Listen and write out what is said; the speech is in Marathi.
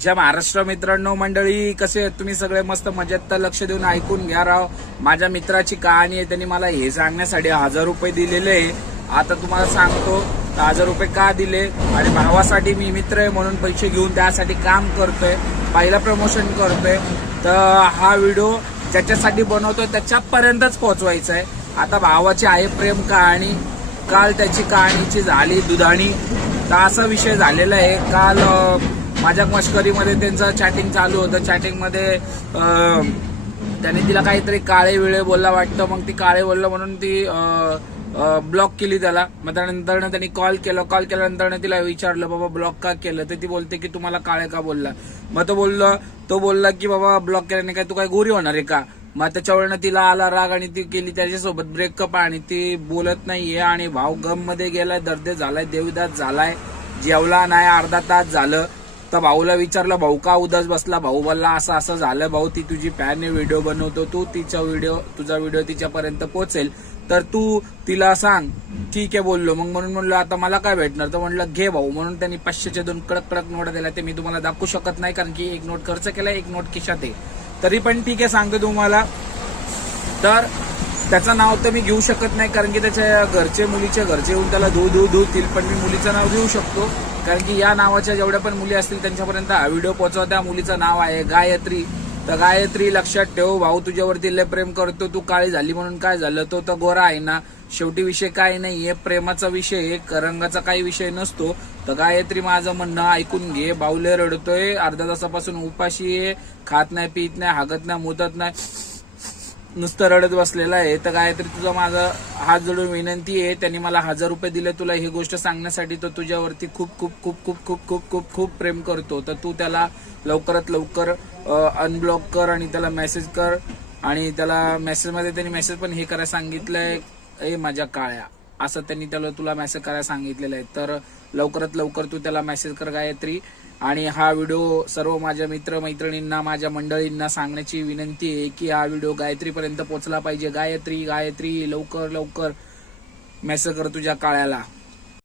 जय महाराष्ट्र मित्रांनो मंडळी, कसे आहेत तुम्ही सगळे? मस्त मजेत तर लक्ष देऊन ऐकून घ्या राव. माझ्या मित्राची कहाणी आहे. त्यांनी मला हे सांगण्यासाठी 1000 रुपये दिलेले आहे. आता तुम्हाला सांगतो 1000 रुपये का दिले. आणि भावासाठी, मी मित्र आहे म्हणून पैसे घेऊन त्यासाठी काम करतोय, पहिला प्रमोशन करतोय. तर हा व्हिडिओ ज्याच्यासाठी बनवतोय त्याच्यापर्यंतच पोहोचवायचा आहे. आता भावाची आहे प्रेम कहाणी. काल त्याची कहाणीची झाली दुधाणी. तर असा विषय झालेला आहे. काल माझ्या मस्करीमध्ये त्यांचं चॅटिंग चालू होतं. चॅटिंगमध्ये त्याने तिला काहीतरी काळे वेळे बोलला वाटतं. मग ती काळे बोललं म्हणून ती ब्लॉक केली त्याला. मग त्यानंतर त्यांनी कॉल केल्यानंतर तिला विचारलं बाबा ब्लॉक का केलं. तर ती बोलते की तुम्हाला काळे का बोलला. मग तो बोलला की बाबा ब्लॉक केल्याने काय तू काय गोरी होणार आहे का. मग त्याच्यावरनं तिला आला राग आणि ती केली त्याच्यासोबत ब्रेकअप. आणि ती बोलत नाहीये. आणि भाऊ गम मध्ये गेलाय, दर्दे झालाय, देवदास झालाय, जेवला नाही, अर्धा तास झालं. तर भाऊला विचारलं भाऊ का उदास बसला. भाऊ बोलला असं असं झालं भाऊ, ती तुझी फॅन आहे, व्हिडिओ बनवतो तू, तुझा व्हिडिओ तिच्यापर्यंत पोहोचेल तर तू तिला सांग. ठीक आहे बोललो. मग म्हणून म्हणलं आता मला काय भेटणार. तर म्हणलं घे भाऊ. म्हणून त्यांनी 500च्या 2 कडक कडक नोट दिल्या. ते मी तुम्हाला दाखवू शकत नाही कारण की 1 नोट खर्च केलाय, 1 नोट खिशात आहे. तरी पण ठीक आहे सांगतो तुम्हाला. तर त्याचं नाव तर मी घेऊ शकत नाही कारण की त्याच्या मुलीच्या घरचे येऊन त्याला धुतील. पण मी मुलीचं नाव घेऊ शकतो कारण की या नावाच्या जेवढ्या पण मुली असतील त्यांच्यापर्यंत हा व्हिडिओ पोहोचवा. त्या मुलीचं नाव आहे गायत्री. तर गायत्री लक्षात ठेव, भाऊ तुझ्यावरती लय प्रेम करतो. तू काळी झाली म्हणून काय झालं, तो तर गोरा आहे ना. शेवटी विषय काय नाहीये, प्रेमाचा विषय, रंगाचा काही विषय नसतो. तर गायत्री माझं म्हणणं ऐकून घे. भाऊ लय रडतोय, अर्ध्या तासापासून उपाशी आहे, खात नाही, पित नाही, हागत नाही, मुदत नाही, नुसतं रडत बसलेला आहे. तर गायत्री तुझा माझा हात जोडून विनंती आहे. त्यांनी मला 1000 रुपये दिले तुला ही गोष्ट सांगण्यासाठी. तो तुझ्यावरती खूप खूप खूप खूप खूप खूप खूप खूप प्रेम करतो. तर तू त्याला लवकरात लवकर अनब्लॉक कर आणि त्याला मेसेज कर. आणि त्याला मेसेजमध्ये त्यांनी मेसेज पण हे करायला सांगितलंय, ए माझ्या काळ्या, असं त्यांनी तुला मेसेज करायला सांगितलेलं आहे. तर लवकरात लवकर तू त्याला मेसेज कर गायत्री. आणि हा व्हिडिओ सर्व माझ्या मित्रमैत्रिणींना, माझ्या मंडळींना सांगण्याची विनंती आहे की हा व्हिडिओ गायत्रीपर्यंत पोहोचला पाहिजे. गायत्री लवकर लवकर मेसेज कर तुझ्या काळ्याला.